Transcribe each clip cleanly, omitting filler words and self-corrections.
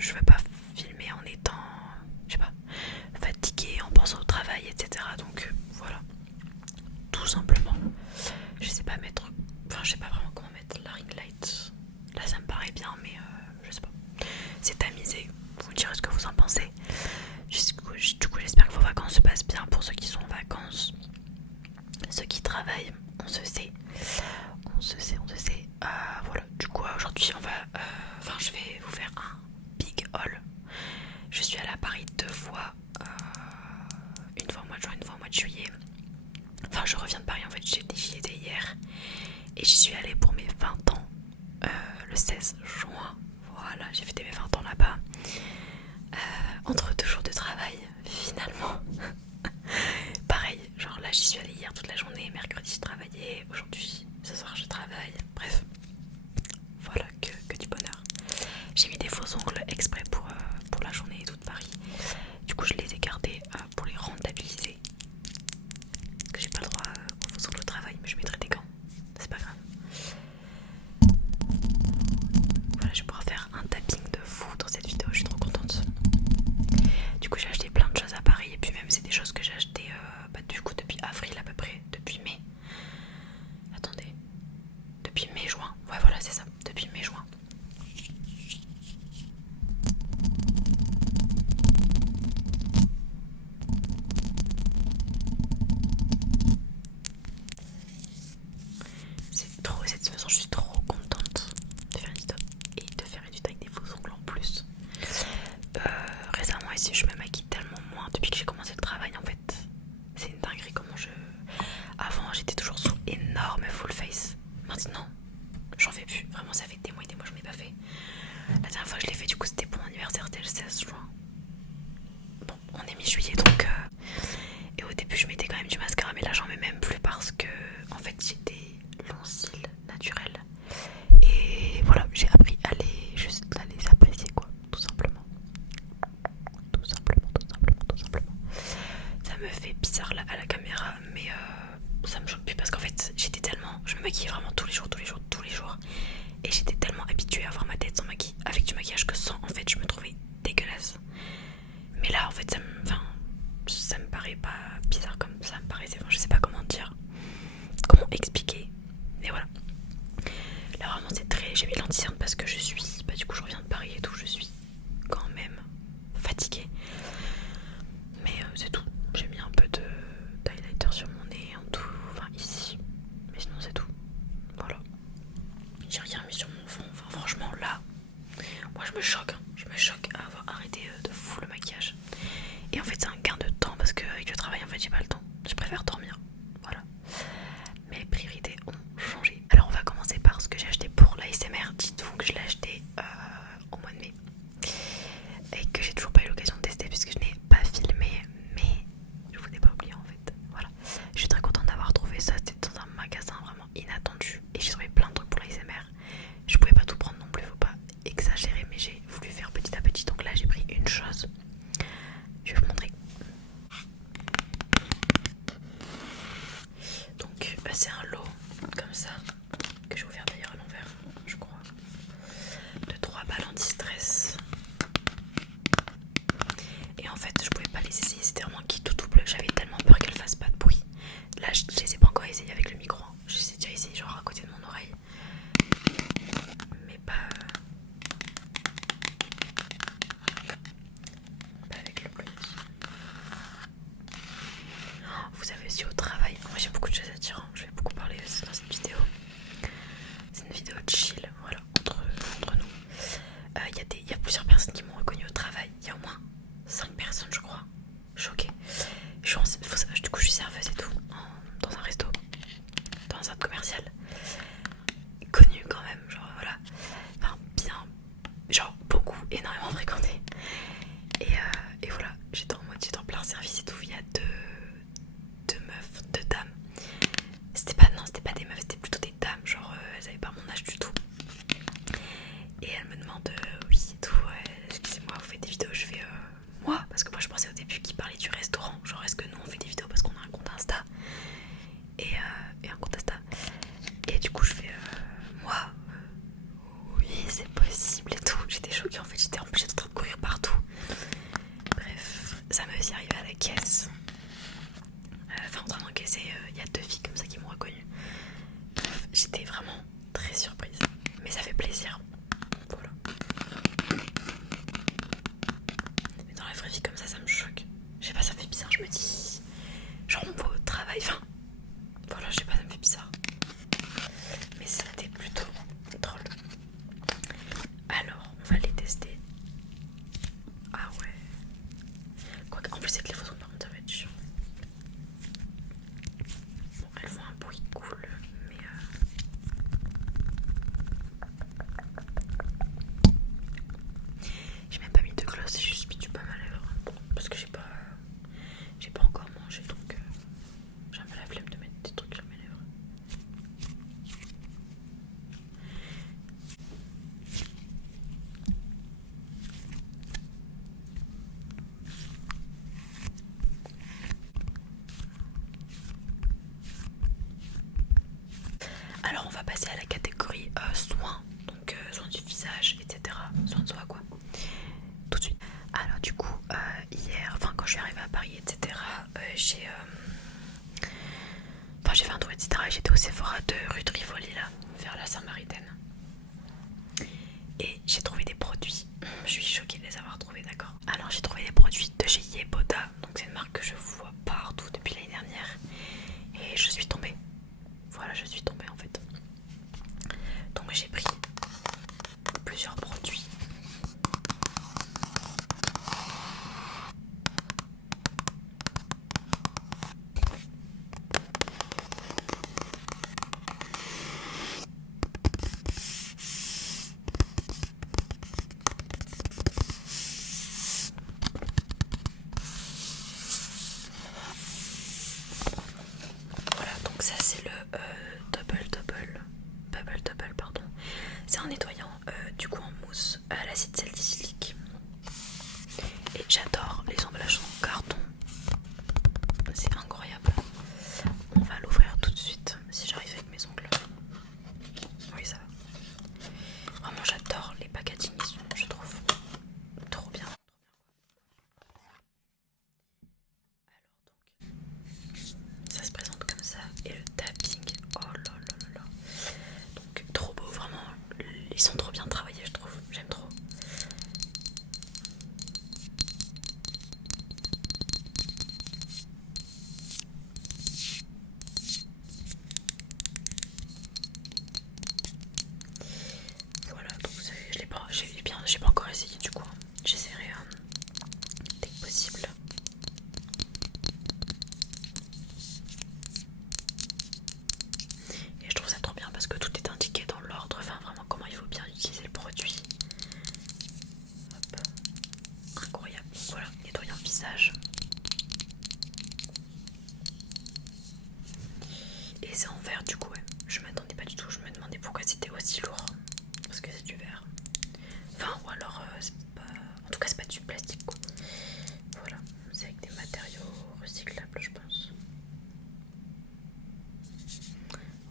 je veux pas filmer en étant, je sais pas, fatiguée, en pensant au travail, etc. Donc voilà, tout simplement. Je sais pas mettre, enfin je sais pas vraiment comment mettre la ring light. Là ça me paraît bien, mais je sais pas. C'est tamisé. Vous me direz ce que vous en pensez. Du coup j'espère que vos vacances se passent bien pour ceux qui sont en vacances. Ceux qui travaillent, on se sait. On se sait. Voilà, du coup aujourd'hui on va, enfin je vais vous faire un big haul. Je suis allée à Paris 2 fois, une fois au mois de juin, une fois au mois de juillet. Enfin je reviens de Paris en fait, j'y étais hier. Et j'y suis allée pour mes 20 ans, le 16 juin. Voilà, j'ai fêté mes 20 ans là-bas. Entre 2 jours de travail, finalement. Pareil, genre là j'y suis allée hier toute la journée, mercredi je travaillais, aujourd'hui, ce soir je travaille, bref. Voilà, que du bonheur. J'ai mis des faux ongles exprès pour la journée et tout de Paris. Du coup je les ai gardés pour les rentabiliser. Parce que j'ai pas le droit aux faux ongles au travail, mais je mettrai des gants, c'est pas grave. Voilà, je vais pouvoir faire un tapping de fou dans cette vidéo, je suis trop contente. Du coup j'ai acheté plein de choses à Paris et puis même c'est des choses que j'ai achetées du coup depuis avril à peu près, depuis mai. Attendez, depuis mai-juin, ouais voilà c'est ça, depuis mai-juin. C'est trop, cette façon je suis trop contente de faire une vidéo et de faire une vidéo avec des faux ongles en plus. Récemment ici je me maquille tellement moins depuis que j'ai commencé le travail en fait. C'est une dinguerie comment je... Avant j'étais toujours sous énorme full face. Maintenant j'en fais plus. Vraiment ça fait des mois j'en ai pas fait. La dernière fois que je l'ai fait du coup c'était pour mon anniversaire, c'était le 16 juin. Bon on est mi-juillet donc et au début je mettais quand même du mascara mais là j'en mets même plus parce que en fait j'ai des longs cils naturels. Et voilà j'ai appris à les apprécier quoi, tout simplement. Tout simplement. Ça me fait bizarre là à la caméra, mais ça me choque plus parce qu'en fait j'étais tellement, je me maquillais vraiment tous les jours, et j'étais tellement habituée à voir ma tête sans maquillage, avec du maquillage que sans, en fait je me trouvais dégueulasse. Mais là en fait ça me paraît pas bizarre comme ça me paraissait, enfin, je sais pas comment dire, comment expliquer, mais voilà. Là vraiment c'est très, j'ai mis l'anti-cerne parce que je suis, du coup je reviens de Paris et tout, je suis quand même fatiguée. Mais c'est tout. J'ai mis un peu de highlighter sur mon nez, en tout, enfin ici. Mais sinon c'est tout. Voilà. J'ai rien mis sur mon front. Enfin franchement là, moi je me choque. Je me choque à avoir arrêté de fou le maquillage. Et en fait c'est un gain de temps parce qu'avec le travail en fait j'ai pas le temps. Je préfère dormir. Voilà. Mes priorités ont changé. Alors on va commencer par ce que j'ai acheté pour l'ASMR. Dites-vous que je l'ai acheté au mois de mai. Et que j'ai toujours pas eu l'occasion de tester puisque je n'ai pas filmé, mais je vous ai pas oublié en fait. Voilà, je suis très contente d'avoir trouvé ça. C'était dans un magasin vraiment inattendu et j'ai trouvé plein de trucs pour l'ASMR. Je pouvais pas tout prendre non plus, faut pas exagérer, mais j'ai voulu faire petit à petit. Donc là j'ai pris une chose, je vais vous montrer. Donc c'est un lot comme ça que j'ai ouvert d'ailleurs à l'envers, je crois, de 3 balles anti-stress. Et en fait je pouvais pas les essayer, c'était vraiment qui tout double. J'avais tellement peur qu'elles fassent pas de bruit. Là je les ai pas encore essayé avec le micro, je les ai déjà essayé genre à côté de mon oreille, mais pas avec le bruit. Vous savez aussi au travail, moi j'ai beaucoup de choses à dire, hein. Je vais beaucoup parler dans cette vidéo. C'est une vidéo chill, voilà, entre nous. Il y a plusieurs personnes qui m'ont reconnu au travail, il y a au moins 5 personnes je crois. Choquée. Du coup je suis serveuse et tout dans un resto, dans un centre commercial. Connue quand même, genre voilà. Enfin bien, genre beaucoup, énormément fréquentée. Et voilà, j'étais en plein service et tout, il y a deux meufs, 2 dames. C'était pas des meufs, c'était plutôt des dames, genre elles avaient pas mon âge du tout. Et elles me demandent oui et tout, excusez-moi vous faites des vidéos, je fais moi, parce que moi je pensais au début qu'ils parlaient du restaurant, genre est-ce que nous on fait des vidéos parce qu'on a un compte Insta et un compte Insta. Et du coup je fais moi oui c'est possible et tout. J'étais choquée en fait, j'étais en plus en train sais que les fausses ongles par contre ça va être chiant. Bon, elles font un bruit cool, mais j'ai même pas mis de gloss, j'ai juste mis du baume à lèvres. Parce que j'ai pas encore mangé, donc j'ai un peu la flemme de mettre des trucs sur mes lèvres. Alors on va passer à la catégorie soins, donc soins du visage, etc. Soins de soi quoi, tout de suite. Alors du coup, hier, enfin quand je suis arrivée à Paris, etc., j'ai fait un tour, etc. Et j'étais au Sephora de rue de Rivoli, là, vers la Saint-Maritaine. Et j'ai trouvé des produits, je suis choquée de les avoir trouvés, d'accord. Alors j'ai trouvé des produits de chez Yepoda, donc c'est une marque que je vois partout depuis l'année dernière. Et je suis tombée, voilà, je suis tombée en fait. Donc j'ai pris plusieurs produits. Voilà, donc ça c'est le Bubble Double, pardon. C'est un nettoyant du coup en mousse à l'acide salicylique. Et j'adore les emballages en carton. C'est incroyable. On va l'ouvrir tout de suite si j'arrive avec mes ongles. Oui, ça va. Vraiment, j'adore les packaging, je trouve trop bien. Alors donc, ça se présente comme ça et le tapping, oh là là là là. Donc trop beau, vraiment. Ils sont trop bien travaillés, je trouve. J'aime trop. Voilà, donc j'ai pas encore essayé du coup. J'essaierai dès que possible. Et je trouve ça trop bien parce que tout est indiqué dans l'ordre, enfin vraiment comment il faut bien utiliser le produit. Hop. Incroyable. Voilà, nettoyant visage. Et c'est en verre du coup, ouais. Je m'attendais pas du tout, je me demandais pourquoi c'était aussi lourd. Parce que c'est du verre. Enfin, ou alors, c'est pas... En tout cas, c'est pas du plastique quoi. Voilà, c'est avec des matériaux recyclables, je pense.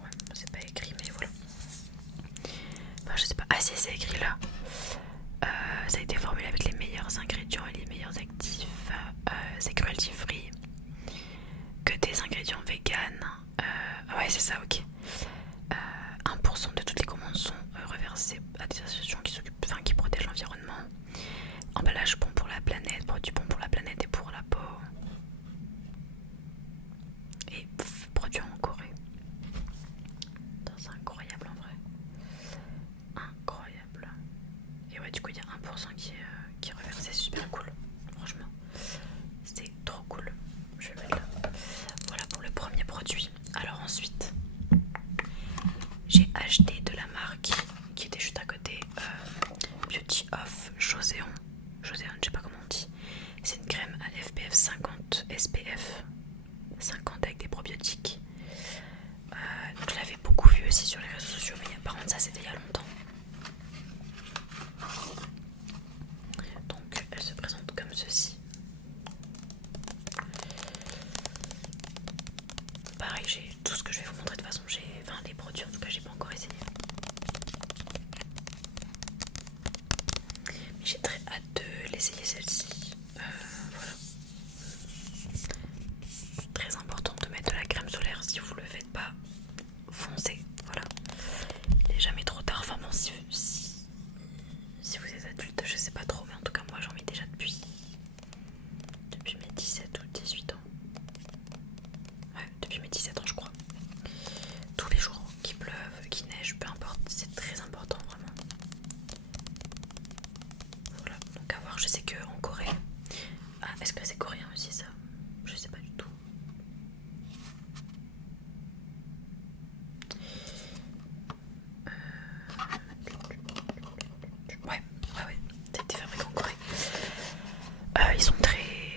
Ouais, c'est pas écrit, mais voilà. Enfin, je sais pas. Ah, si, c'est écrit là. Ça a été formulé avec les meilleurs ingrédients et les meilleurs actifs. C'est cruelty free. Que des ingrédients vegan. Ouais, c'est ça, ok. 1% de toutes les commandes sont reversées à des associations qui protègent l'environnement. Emballage bon pour la planète, produit bon pour la planète et pour la peau. Et produit en Corée. C'est incroyable en vrai. Incroyable. Et ouais, du coup, il y a 1% qui est reversé, c'est super cool. Franchement, c'est trop cool. Je vais mettre là. Voilà pour le premier produit. Alors ensuite, j'ai acheté de la marque qui était juste à côté, Beauty of Joséon. Joséon, je sais pas comment on dit. C'est une crème à FPF 50, SPF 50 avec des probiotiques. Donc je l'avais beaucoup vu aussi sur les réseaux sociaux, mais par contre ça c'était il y a longtemps. Donc elle se présente comme ceci. Pareil, j'ai tout ce que je vais vous montrer de toute façon, enfin les produits en tout cas j'ai pas encore essayé. Mais j'ai très hâte de l'essayer celle-ci. Voilà. Très important de mettre de la crème solaire si vous le faites pas. Foncez, voilà. Il est jamais trop tard. Enfin bon, si vous êtes adulte, je sais pas trop, mais en tout cas moi j'en mets déjà depuis mes 17 ou 18 ans. Ouais, depuis mes 17 ans je crois. Tous les jours, qu'il pleuve, qu'il neige, peu importe, c'est très important vraiment. Voilà, donc à voir, je sais qu'en Corée, Est-ce que c'est coréen aussi ça? Je sais pas du tout. Ouais, ouais, ça a été fabriqué en Corée. Ils sont très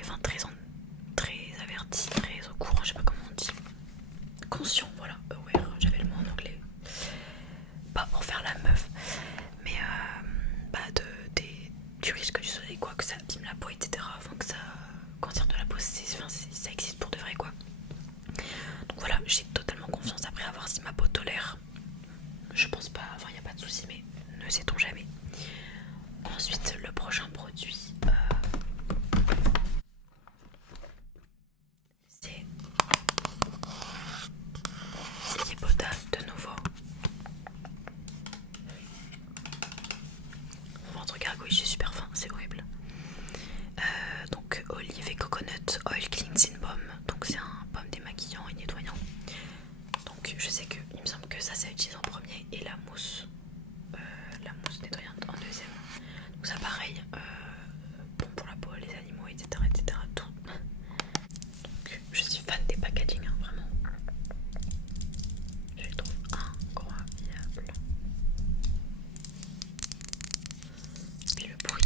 avertis, très au courant, je sais pas comment on dit. Conscients, voilà, aware, j'avais le mot en anglais. Pas pour faire la meuf, mais du risque du soleil, quoi, que ça abîme la peau, etc. Enfin, que ça cancer de la peau, ça existe pour de vrai, quoi. Donc voilà, j'ai totalement confiance. Après, à voir si ma peau tolère. Je pense pas, enfin, y a pas de souci, mais ne sait-on jamais. Ensuite, le prochain produit, c'est Yepoda de nouveau. Mon ventre gargouille, j'ai super faim, c'est horrible. Donc olive et coconut oil cleansing balm. Donc c'est un baume démaquillant et nettoyant. Donc je sais que il me semble que ça utilise en premier et la mousse nettoyante en deuxième. Donc ça pareil, bon pour la peau, les animaux, etc. tout. Donc je suis fan des packaging, hein, vraiment. Je les trouve incroyables. Puis le bruit.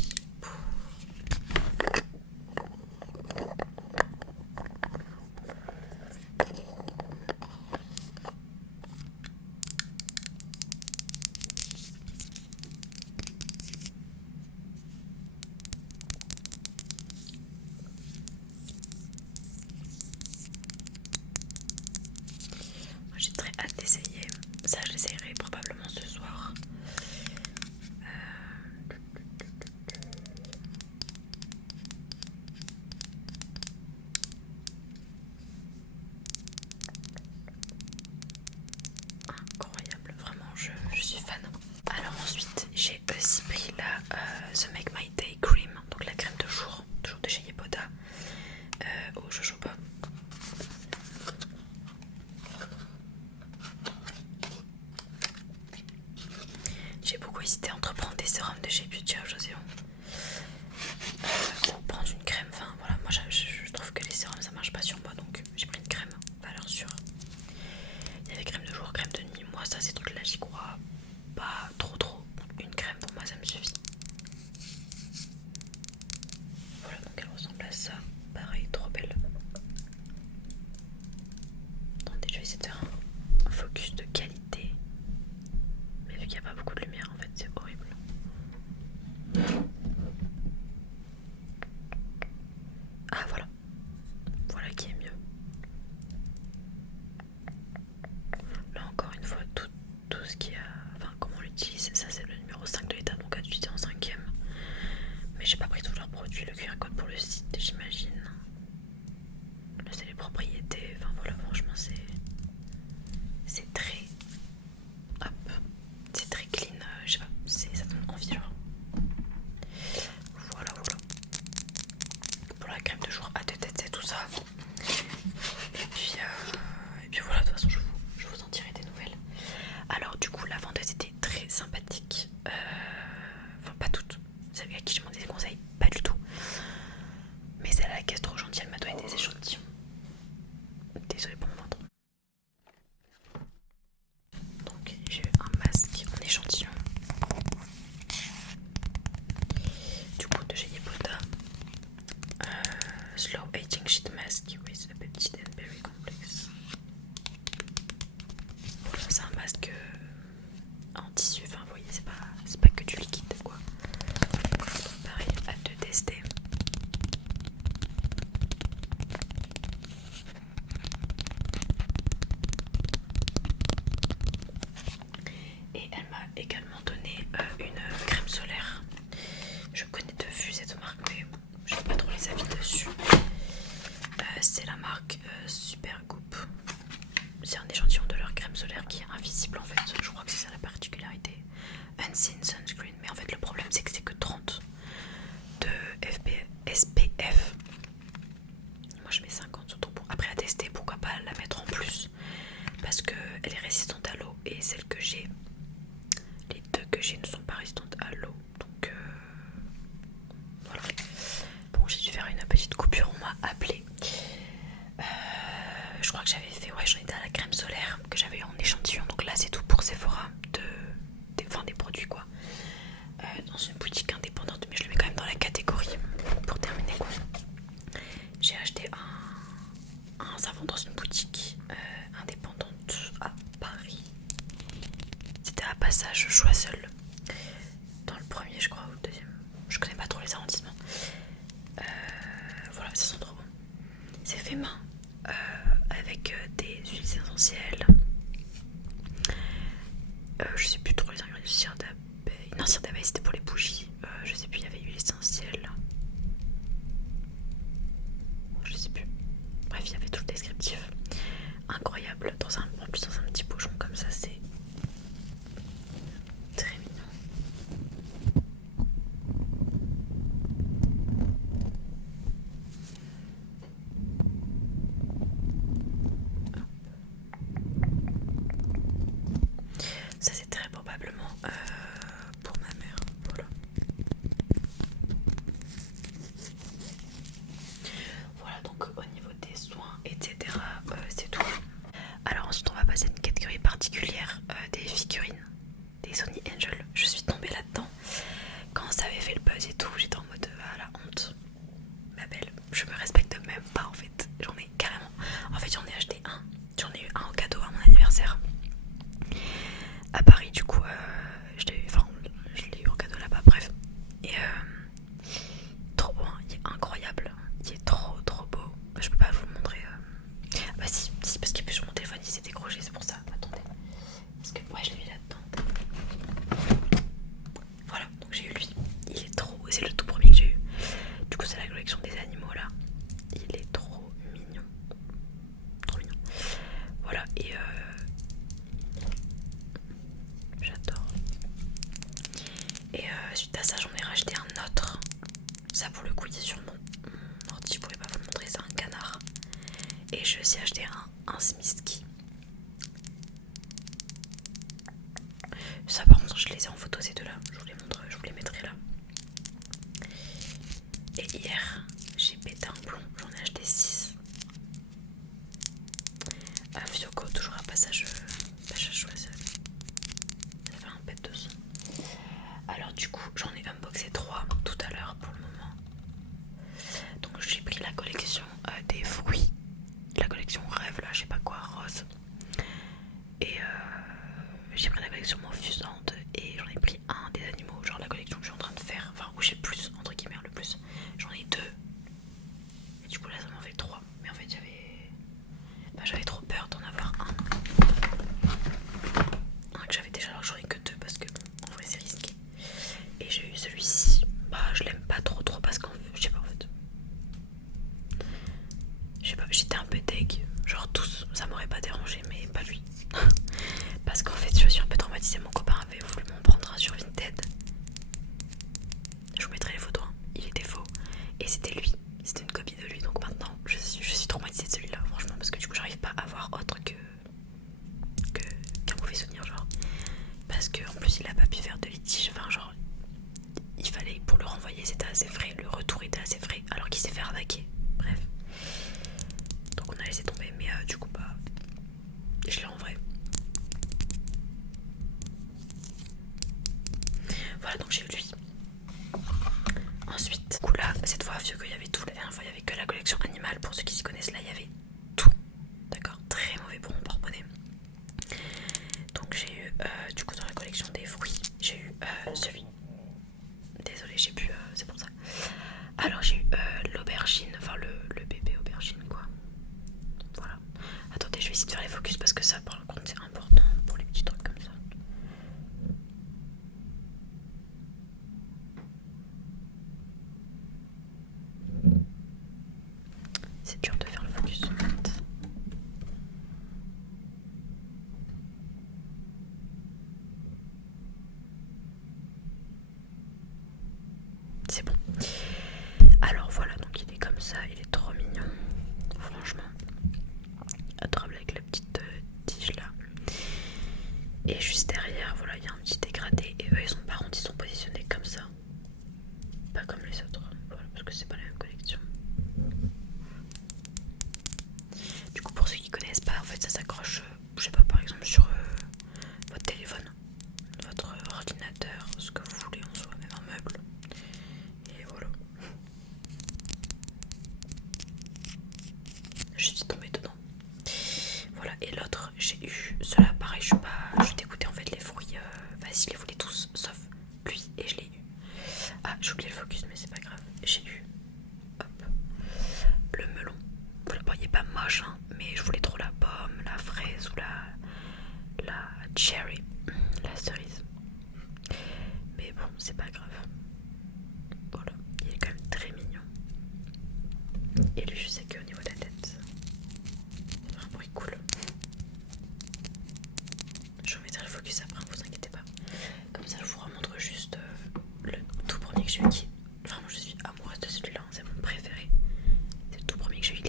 J'ai très hâte d'essayer. Ça, je l'essayerai probablement ce soir. Incroyable, vraiment, je suis fan. Alors ensuite, j'ai aussi pris la The Make My Day Cream, donc la crème de jour, toujours de chez Yepoda, au jojoba. J'ai beaucoup hésité entre prendre des sérums de chez Beauty of Joseon ou prendre une crème. Enfin voilà, moi je trouve que les sérums ça marche pas sur moi, donc j'ai pris une crème, valeur sûre. Il y avait crème de jour, crème de nuit. Moi ça, ces trucs là j'y crois pas trop. Une crème pour moi ça me suffit. Voilà, donc elle ressemble à ça. Pareil, trop belle. Attendez, je vais essayer de faire un focus de qualité. Mais vu qu'il n'y a pas beaucoup de lumière, en fait, c'est horrible. Ah, voilà. Voilà qui est mieux. Là, encore une fois, tout ce qui a... Enfin, comment on l'utilise, ça c'est le numéro 5 de l'état, donc à utiliser en 5ème. Mais j'ai pas pris tous leurs produits, le QR code pour le site, j'imagine. Là, c'est les propriétés. Enfin, voilà, franchement, c'est très... Hop. C'est très clean, je sais pas, ça donne envie, genre. Voilà. Pour la crème de jour, à de tête, c'est tout ça. Et puis voilà, de toute façon, je vous en dirai des nouvelles. Alors, du coup, la vendeuse était très sympathique. Enfin, pas toutes. Celle à qui je demandais des conseils, pas du tout. Mais celle à la caisse trop gentille, elle m'a donné des échantillons. Désolée pour mon ventre. Donc, j'ai eu un masque en échantillon. Du coup, de chez Yepoda. Slow Aging Sheet Mask with a Peptide and Berry Complex. Voilà, c'est un masque en tissu, enfin vous voyez, c'est pas que du liquide quoi. Pareil, hâte de tester. Et elle m'a également donné une crème solaire. Je connais de vue cette marque, mais je n'ai pas trop les avis dessus. C'est ça pour le coup il est sur mon ordi, je pourrais pas vous le montrer, c'est un canard. Et je vais aussi acheter un Smisky. Ça par contre je les ai en photo ces deux là, je vous les montre, je vous les mettrai là. Et hier j'ai pété un plomb, j'en ai acheté 6 à Fioco, toujours à passage choisi. Ça fait un pet de son. Alors du coup j'en ai unboxé 3 tout à l'heure pour le moment. Donc j'ai pris la collection des fruits, la collection rêve là, je sais pas quoi, rose. Et j'ai pris la collection Mofusante et j'en ai pris un des animaux, genre la collection que je suis en train de faire, enfin où j'ai le plus, entre guillemets le plus. J'en ai 2. Et du coup là ça m'en fait 3. Mais en fait j'avais trop peur d'en avoir un que j'avais déjà, alors j'en ai que 2 parce que bon, en vrai c'est risqué. Et j'ai eu celui-ci, bah je l'aime pas trop parce qu'en fait, je sais pas en fait. Je sais pas, j'étais un peu deg, genre tous, ça m'aurait pas dérangé mais pas lui. Parce qu'en fait je suis un peu traumatisée, mon copain avait voulu m'en prendre un sur Vinted. Je vous mettrai les photos, hein. Il était faux. Et c'était lui, c'était une copie de lui, donc maintenant je suis traumatisée de celui-là, franchement, parce que du coup j'arrive pas à avoir autre qu'un mauvais souvenir, genre. Parce qu'en plus il a pas pu faire de litige, enfin genre il fallait, pour le renvoyer c'était assez frais, le retour était assez frais alors qu'il s'est fait arnaquer, bref. Donc on a laissé tomber, mais du coup bah je l'ai en vrai. Voilà, donc j'ai eu lui. Ensuite, du coup là, cette fois vieux qu'il y avait tout, la dernière fois il y avait que la collection animale, pour ceux qui s'y connaissent, là il y avait tout. D'accord, très mauvais pour mon porte-monnaie. Donc j'ai eu du coup dans la collection des fruits, j'ai eu celui. Désolée, j'ai plus, c'est pour ça. Alors j'ai eu l'aubergine, enfin le bébé aubergine quoi. Voilà. Attendez, je vais essayer de faire les focus parce que ça par contre c'est important pour les petits trucs comme ça. C'est dur de faire le focus en fait. C'est bon. Alors voilà, donc il est comme ça, il est trop mignon. Franchement. Adorable avec la petite tige là. Et juste derrière, voilà, il y a un petit dégradé. Et eux, par contre, ils sont positionnés comme ça. Pas comme les autres. Voilà, parce que c'est pas la même collection. Du coup, pour ceux qui connaissent pas, en fait, ça s'accroche, je sais pas, par exemple, sur votre téléphone, votre ordinateur, ce que vous voulez en soi, même un meuble. Et voilà. Je suis tombée dedans. Voilà, et l'autre, j'ai eu cela, pareil, je suis dégoûtée en fait, les fruits, vas-y, je les voulais tous, sauf lui, et je l'ai eu. Ah, j'ai oublié le focus, mais c'est pas grave, j'ai eu, hop, le melon. Voilà, bon, il est pas moche, hein, mais je voulais trop la pomme, la fraise ou la cherry, la cerise. Mais bon, c'est pas grave. Voilà, il est quand même très mignon. Et lui, je sais qu'au niveau de la tête, il y a un bruit cool. Je vous mettrai le focus après, vous inquiétez pas. Comme ça, je vous remontre juste le tout premier que j'ai eu qui... Vraiment, je suis amoureuse de celui-là, c'est mon préféré. C'est le tout premier que j'ai eu,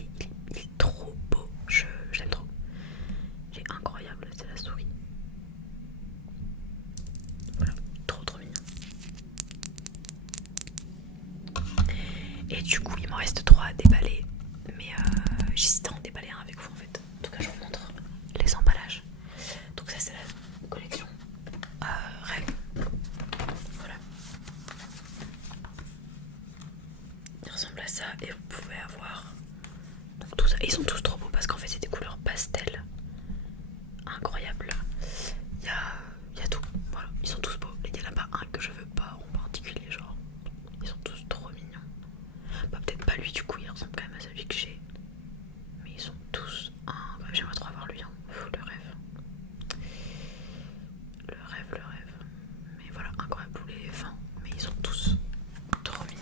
il est trop beau, je l'aime trop. Il est incroyable, c'est la souris. Voilà, trop mignon. Et du coup, il m'en reste 3 à déballer. Mais j'hésite à en déballer un avec vous en fait. En tout cas, je vous montre les emballages. Donc ça, c'est la collection rêve. Voilà. Il ressemble à ça et vous pouvez avoir donc tout ça. Et ils sont tous trop beaux parce qu'en fait, c'est des couleurs pastel. Incroyable. Il y a tout. Voilà, ils sont tous beaux. Il n'y en a pas un que je veux pas en particulier, genre. Ils sont tous trop mignons. Bah, peut-être pas lui, du coup, il ressemble quand même à celui que j'ai. Mais ils sont tous incroyables. J'aimerais trop avoir lui, hein. Le rêve. Le rêve. Mais voilà, incroyable les fins. Mais ils sont tous trop mignons.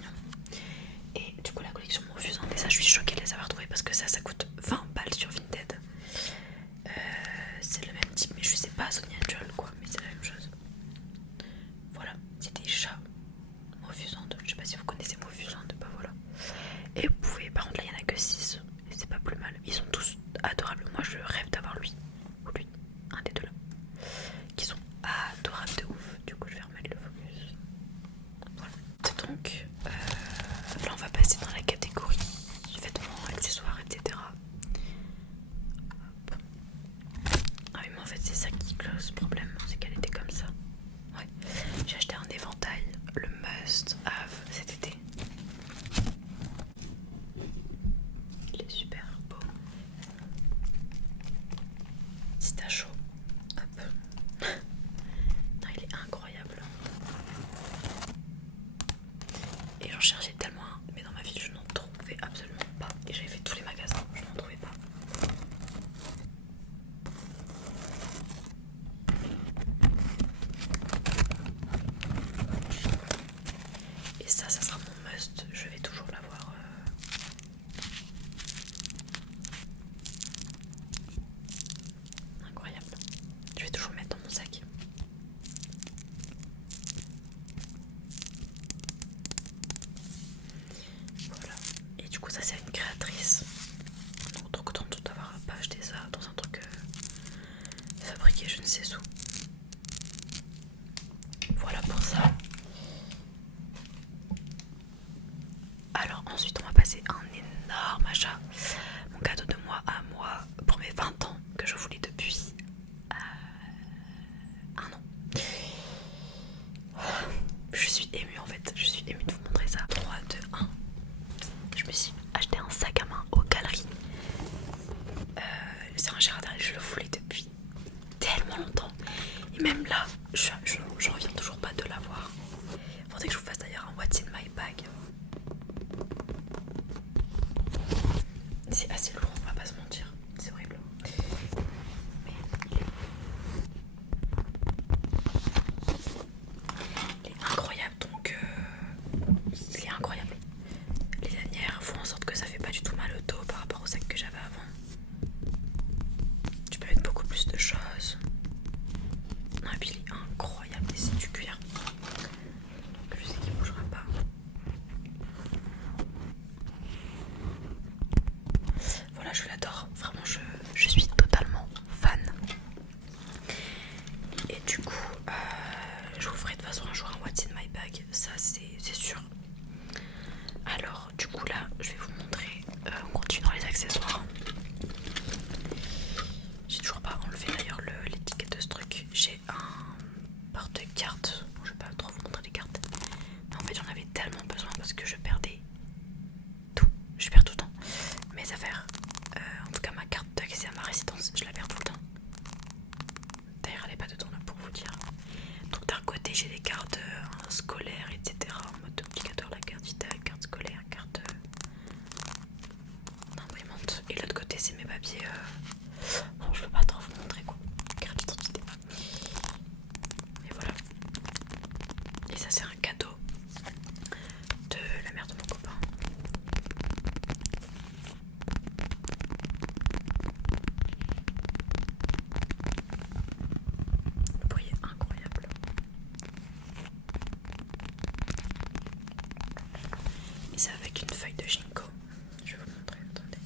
Et du coup, la collection Mofusante, et ça, je suis choquée de les avoir trouvés parce que ça coûte 20 balles sur Vinted. C'est le même ensuite on va passer un énorme achat, mon cadeau de moi à moi pour mes 20 ans que je voulais depuis un an. Je suis émue en fait, je suis émue de vous montrer ça. 3, 2, 1. Je me suis acheté un sac à main aux Galeries. C'est un Gérard Darel, je le voulais depuis tellement longtemps. Et même là, je reviens toujours pas de l'avoir. Faudrait que je vous fasse d'ailleurs un What's in my bag. C'est assez lourd, on va pas se mentir. C'est horrible. Mais il est incroyable, donc il est incroyable. Les lanières font en sorte que ça fait pas du tout mal au dos par rapport au sac que j'avais avant. Tu peux mettre beaucoup plus de choses. Non, et puis il est incroyable, et c'est du cuir. Je sais qu'il bougera pas. Voilà, je l'adore. Vraiment, je suis totalement fan. Et du coup, je vous ferai de toute façon un jour un What's in my bag. Ça, c'est sûr. Alors, du coup, là, je vais vous montrer. On continue dans les accessoires. J'ai toujours pas enlevé d'ailleurs l'étiquette de ce truc. J'ai un porte-cartes. Bon, je vais pas trop vous montrer les cartes. Mais en fait, j'en avais tellement besoin parce que je perdais tout. Je perds tout le temps mes affaires. En tout cas, ma carte d'accès à ma résidence, je la perds tout le temps. D'ailleurs, elle est pas dedans là pour vous dire. Donc, d'un côté, j'ai des cartes scolaires, etc. En mode obligatoire, la carte vitale, carte scolaire, carte imprimante. Et l'autre côté, c'est mes papiers. Bon, je peux pas trop vous montrer quoi. Carte d'identité. Et voilà. Et ça, c'est un cadeau de la mère de mon copain. Le bruit est incroyable. Et c'est avec une feuille de ginkgo. Je vais vous montrer, attendez.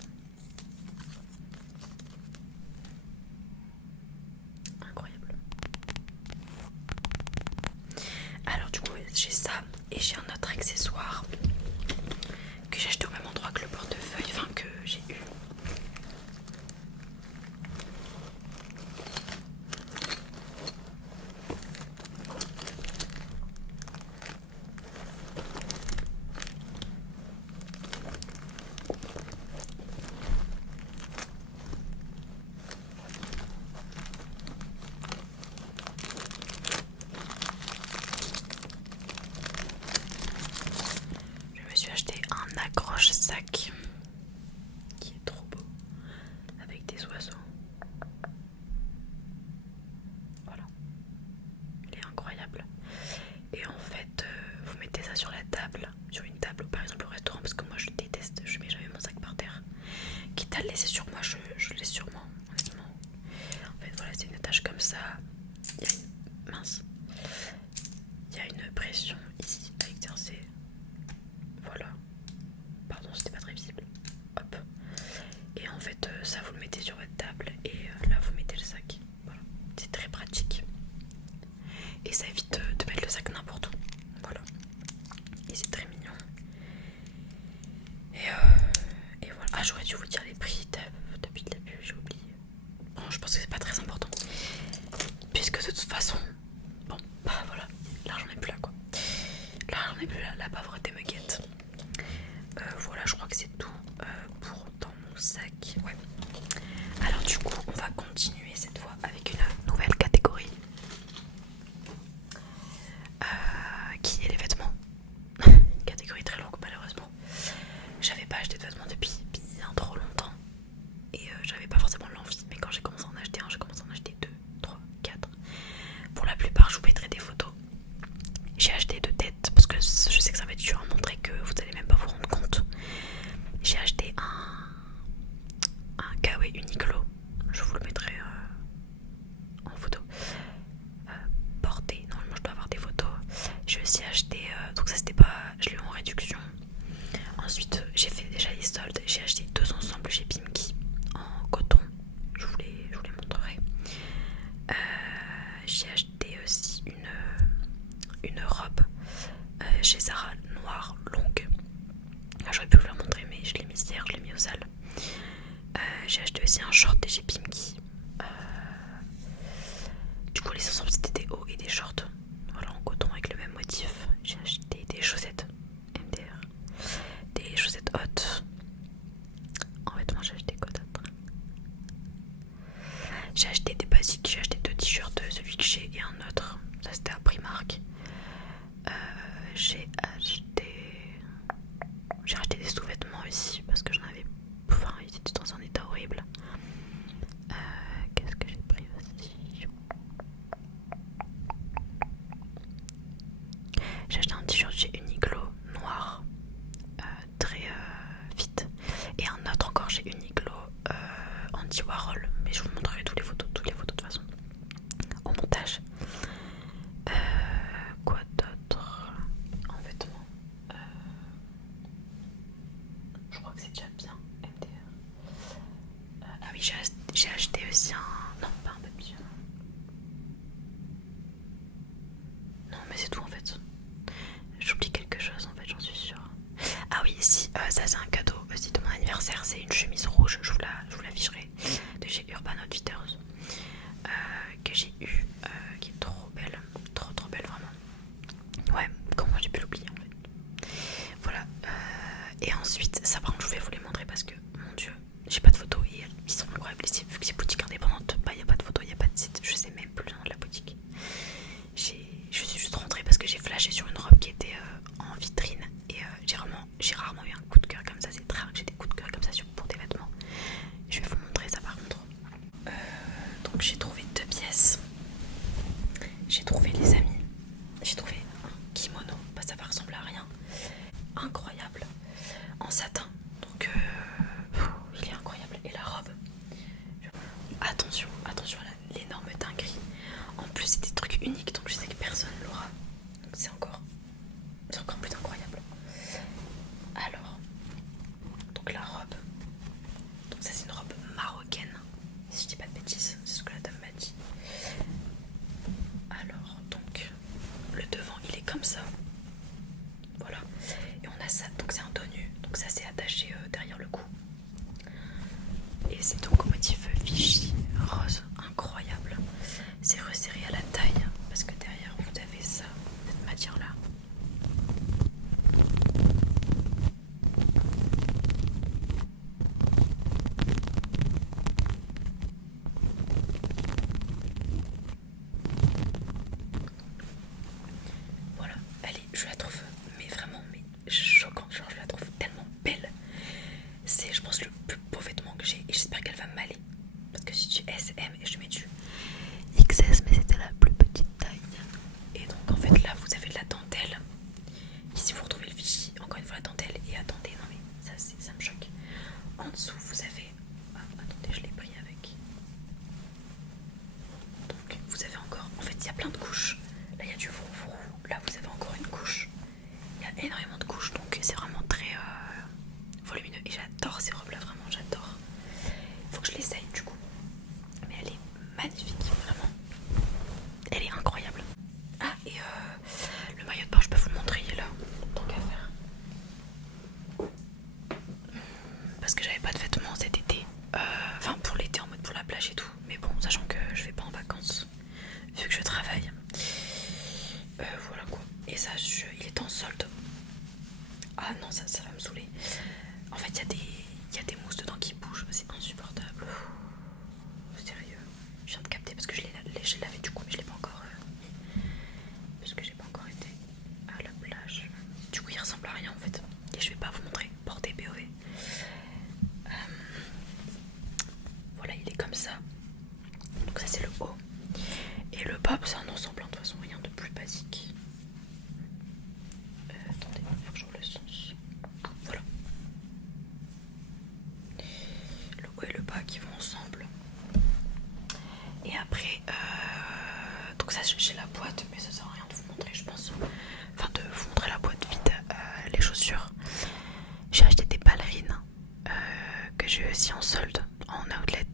Incroyable. Alors du coup j'ai ça et j'ai un autre accessoire que j'ai acheté au même endroit que le portefeuille, enfin que j'ai eu. Je me suis acheté un accroche sac qui est trop beau avec des oiseaux. Voilà, il est incroyable. Et en fait, vous mettez ça sur la table, sur une table par exemple au restaurant, parce que moi je déteste, je mets jamais mon sac par terre. Quitte à le laisser sur moi, je le laisse sur moi, honnêtement. En fait, voilà, c'est une tâche comme ça. Il y a une mince. Il y a une pression ici à exercer. Voilà. Pardon, c'était pas très visible. Hop. Et en fait, ça vous le mettez sur votre table et là vous mettez le sac. Voilà. C'est très pratique. Et ça évite de mettre le sac n'importe où. Voilà. Et c'est très mignon. Et voilà. Ah, j'aurais dû vous dire les prix depuis le début, j'ai oublié. Bon, je pense que c'est pas très important. Puisque de toute façon, bon, bah voilà, l'argent n'est plus là quoi. L'argent n'est plus là, la pauvreté me guette. Voilà, je crois que c'est tout pour dans mon sac. Ouais. Alors du coup, on va continuer cette fois avec une nouvelle catégorie qui est les vêtements. Une catégorie très longue malheureusement. J'avais pas acheté de vêtements depuis bien trop longtemps. aussi un short de chez Pimki. Du coup les ensembles c'était des hauts et des shorts. Voilà, en coton avec le même motif. J'ai acheté des chaussettes MDR, des chaussettes hautes. En vêtements j'ai acheté quoi d'autre? J'ai acheté des basiques, j'ai acheté 2 t-shirts, celui que j'ai et un autre. Ça c'était à Primark. J'ai acheté des sous-vêtements aussi parce que j'en avais. Enfin, ils étaient dans un état horrible. Qu'est-ce que j'ai pris aussi? J'ai acheté un t-shirt chez Uniqlo noir, très vite, et un autre encore chez Uniqlo anti-Warhol. Mais je vous montrerai toutes les photos de toute façon au montage. Quoi d'autre en vêtements? Je crois que c'est déjà bien. MDR. Ah oui, j'ai acheté aussi un. Non, pas un papier. Non, mais c'est tout en fait. J'oublie quelque chose en fait, j'en suis sûre. Ah oui, si, ça c'est un cadeau aussi de mon anniversaire. C'est une chemise rouge, je vous l'afficherai, de chez Urban Outfitters. Que j'ai eu, qui est trop belle. Trop belle vraiment. Ouais, comment j'ai pu l'oublier en fait. Voilà. Et ensuite, ça par contre je vais vous les montrer parce que, mon dieu, j'ai pas de photos et ils sont incroyables. Vu que c'est boutique indépendante, bah y a pas de photos, y a pas de site, je sais même plus le nom de la boutique. Je suis juste rentrée parce que j'ai flashé sur une robe qui était en vitrine et j'ai rarement eu un coup de cœur comme ça. C'est très rare que j'ai des coups de cœur comme ça pour des vêtements. Je vais vous montrer ça par contre. Donc j'ai trouvé 2 pièces. J'ai trouvé, les amis, j'ai trouvé un kimono, bah ça va ressembler à rien, incroyable, en satin, donc il est incroyable. Et la robe, attention à l'énorme dinguerie. En plus c'est des trucs uniques, donc je sais que personne l'aura, donc c'est encore plus incroyable. Alors, donc la robe, donc ça c'est une robe marocaine, si je dis pas de bêtises, c'est ce que la dame m'a dit. Alors donc le devant il est comme ça, voilà, et on a ça, donc c'est un dos nu, donc ça c'est attaché derrière le cou, et c'est donc au motif Vichy rose, incroyable. C'est resserré à la taille parce que derrière vous avez ça, cette matière là. Voilà, je la trouve mais vraiment choquante, genre je la trouve tellement belle. C'est je pense le plus beau vêtement que j'ai et j'espère qu'elle va m'aller. Parce que si tu SM et je mets du XS mais c'était la plus petite taille. Et donc en fait là vous avez de la dentelle. Ici vous retrouvez le Vichy, encore une fois la dentelle. Et attendez, non mais ça me choque. En dessous vous avez... Ah, attendez, je l'ai pris avec. Donc vous avez encore... En fait il y a plein de couches. Là il y a du froufrou. Là vous avez encore une couche. Il y a énormément de couches, donc c'est vraiment très volumineux. Et j'adore ces robes là, vraiment j'adore. Faut que je l'essaye du coup. Mais elle est magnifique, vraiment. Elle est incroyable. Ah, et le maillot de bain, je peux vous le montrer, il est là, tant qu'à faire. Parce que j'avais pas de vêtements cet été. Enfin, pour l'été, en mode pour la plage et tout. Mais bon, sachant que je vais pas en vacances, vu que je travaille. Voilà quoi. Et ça, il est en solde. Ah non, ça va me saouler. En fait, il y a des mousses dedans qui bougent. C'est insupportable. Sérieux. Je viens de capter parce que je l'ai lavé du coup, mais je l'ai pas encore parce que j'ai pas encore été à la plage. Du coup il ressemble à rien en fait. Et je vais pas vous montrer, portée POV. Voilà, il est comme ça. Donc ça c'est le haut. Et le bas c'est un ensemble, de toute façon rien de plus basique. Attendez, il faut que je vois le sens. Voilà. Le haut et le bas qui vont ensemble. Et après, donc ça j'ai la boîte, mais ça sert à rien de vous montrer, je pense. Enfin, de vous montrer la boîte vide, les chaussures. J'ai acheté des ballerines que j'ai aussi en solde, en outlet.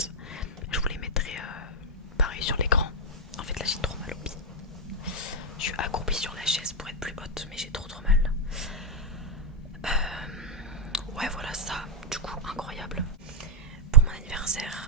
Je vous les mettrai pareil sur l'écran. En fait, là j'ai trop mal au pied. Je suis accroupie sur la chaise pour être plus haute, mais j'ai trop mal. Ouais, voilà ça, du coup, incroyable. Pour mon anniversaire,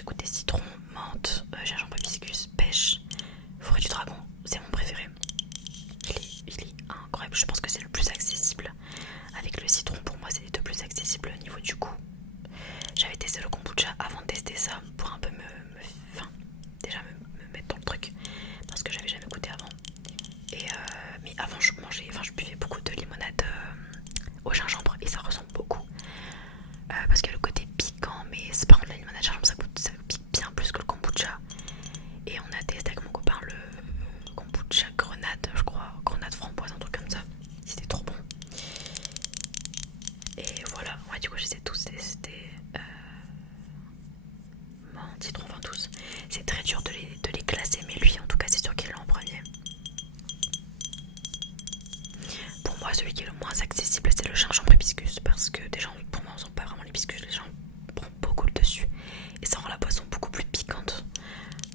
j'ai goûté citron, menthe, gingembre hibiscus, pêche, forêt du dragon, c'est mon préféré. Il est incroyable, je pense que c'est le plus accessible. Avec le citron, pour moi, c'est les deux plus accessibles au niveau du goût. J'avais testé le kombucha avant de tester ça pour un peu déjà me mettre dans le truc parce que j'avais jamais goûté avant. Et mais avant je buvais beaucoup de limonade au gingembre et ça ressemble beaucoup parce qu'il y a le côté piquant, mais c'est par contre la limonade gingembre ça pique bien plus que le kombucha. Et on a testé avec mon copain le kombucha grenade, je crois, grenade framboise, un truc comme ça. C'était trop bon. Et voilà, ouais, du coup j'essaie tous c'était citron 22. C'est très dur de les classer, mais lui en tout cas c'est sûr qu'il est en premier. Pour moi celui qui est le moins accessible c'est le gingembre hibiscus, parce que des gens pour moi on sent pas vraiment l'hibiscus, les gens prennent beaucoup le dessus et ça rend la boisson beaucoup plus piquante.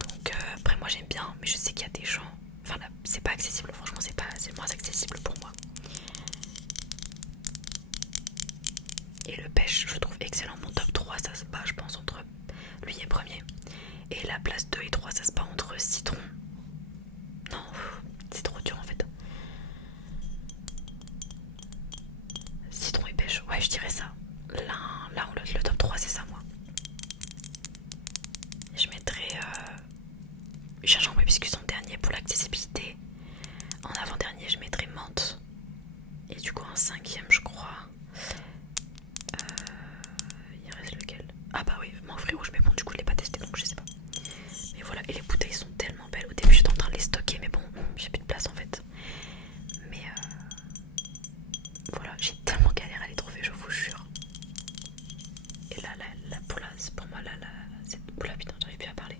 Donc après moi j'aime bien, mais je sais qu'il y a des gens, enfin là, c'est pas accessible, franchement c'est le moins accessible pour moi. Et le pêche je trouve excellent, mon top 3 ça se bat je pense entre lui et premier. Et la place 2 et 3 ça se bat entre citron. Non, c'est trop dur en fait. Citron et pêche, ouais je dirais ça. Là le top 3 c'est ça moi. Je mettrais gingembre hibiscus en dernier pour l'accessibilité. En avant-dernier je mettrais menthe. Et du coup en cinquième je crois. Il reste lequel? Ah bah oui, mon frérot rouge, mais bon du coup je l'ai pas testé donc je sais pas. Mais voilà, et les bouteilles sont tellement belles. Au début j'étais en train de les stocker mais bon, j'ai plus de place en fait. Mais voilà, j'ai tellement galéré à les trouver, je vous jure. Et là, pour moi, oula putain, j'arrive plus à parler.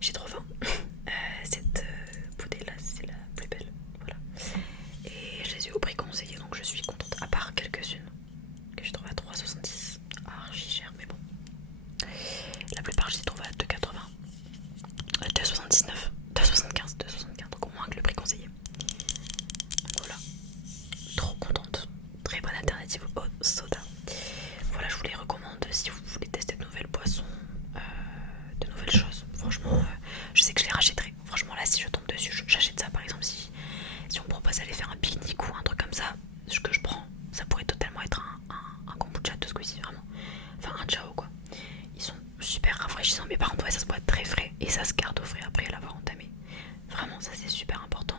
J'ai trop faim. Cette bouteille là, c'est la plus belle. Voilà. Et je les ai au prix conseillé, donc je suis contente. À part quelques-unes que je trouve à 3,70. Archi cher, mais bon. La plupart, je les trouve à 2,80. 2,79. 2,75. 2,75. Donc au moins que le prix conseillé. Donc voilà. Trop contente. Très bonne alternative au soda. Voilà, je vous les recommande si vous voulez tester de nouvelles boissons, de nouvelles choses. Franchement, je sais que je les rachèterai. Franchement, là, si je tombe dessus, j'achète ça. Par exemple, si on me propose d'aller faire un pique-nique ou un truc comme ça, ce que je prends, ça pourrait totalement être un kombucha de squeezie, vraiment. Enfin, un chao, quoi. Ils sont super rafraîchissants, mais par contre, ouais, ça se boit très frais et ça se garde au frais après l'avoir entamé. Vraiment, ça, c'est super important.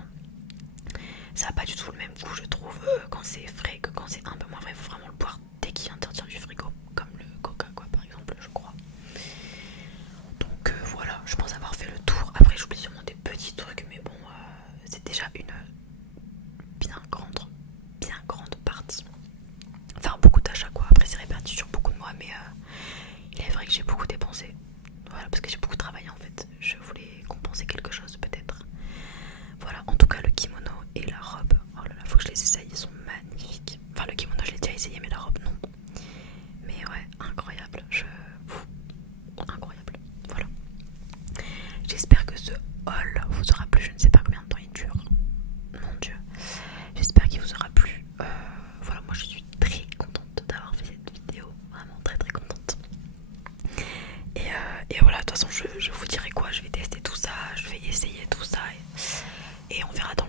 Ça n'a pas du tout le même goût, je trouve, quand c'est frais que quand c'est un peu moins frais. Il faut vraiment le boire dès qu'il vient de sortir du frigo, comme le coca, quoi, par exemple, je crois. Donc voilà, je pense avoir fait le tour. Après, j'oublie sûrement des petits trucs, mais bon, c'est déjà une bien grande partie. Enfin, beaucoup d'achats, quoi. Après, c'est réparti sur beaucoup de mois, mais il est vrai que j'ai beaucoup dépensé. Voilà, parce que j'ai beaucoup travaillé en fait. Je voulais compenser quelque chose, peut-être. Voilà, en tout cas, le kimono et la robe, oh là là, faut que je les essaye, ils sont magnifiques. Enfin, le kimono, je l'ai déjà essayé, mais la robe, non. Mais ouais, incroyable. Incroyable. Voilà. J'espère que ce haul vous aura plu. Je ne sais pas combien de temps il dure. Mon dieu. J'espère qu'il vous aura plu. Voilà, moi je suis très contente d'avoir fait cette vidéo. Vraiment très très contente. Et voilà, de toute façon, je vous dirai quoi. Je vais tester tout ça. Je vais essayer tout ça. Et on verra dans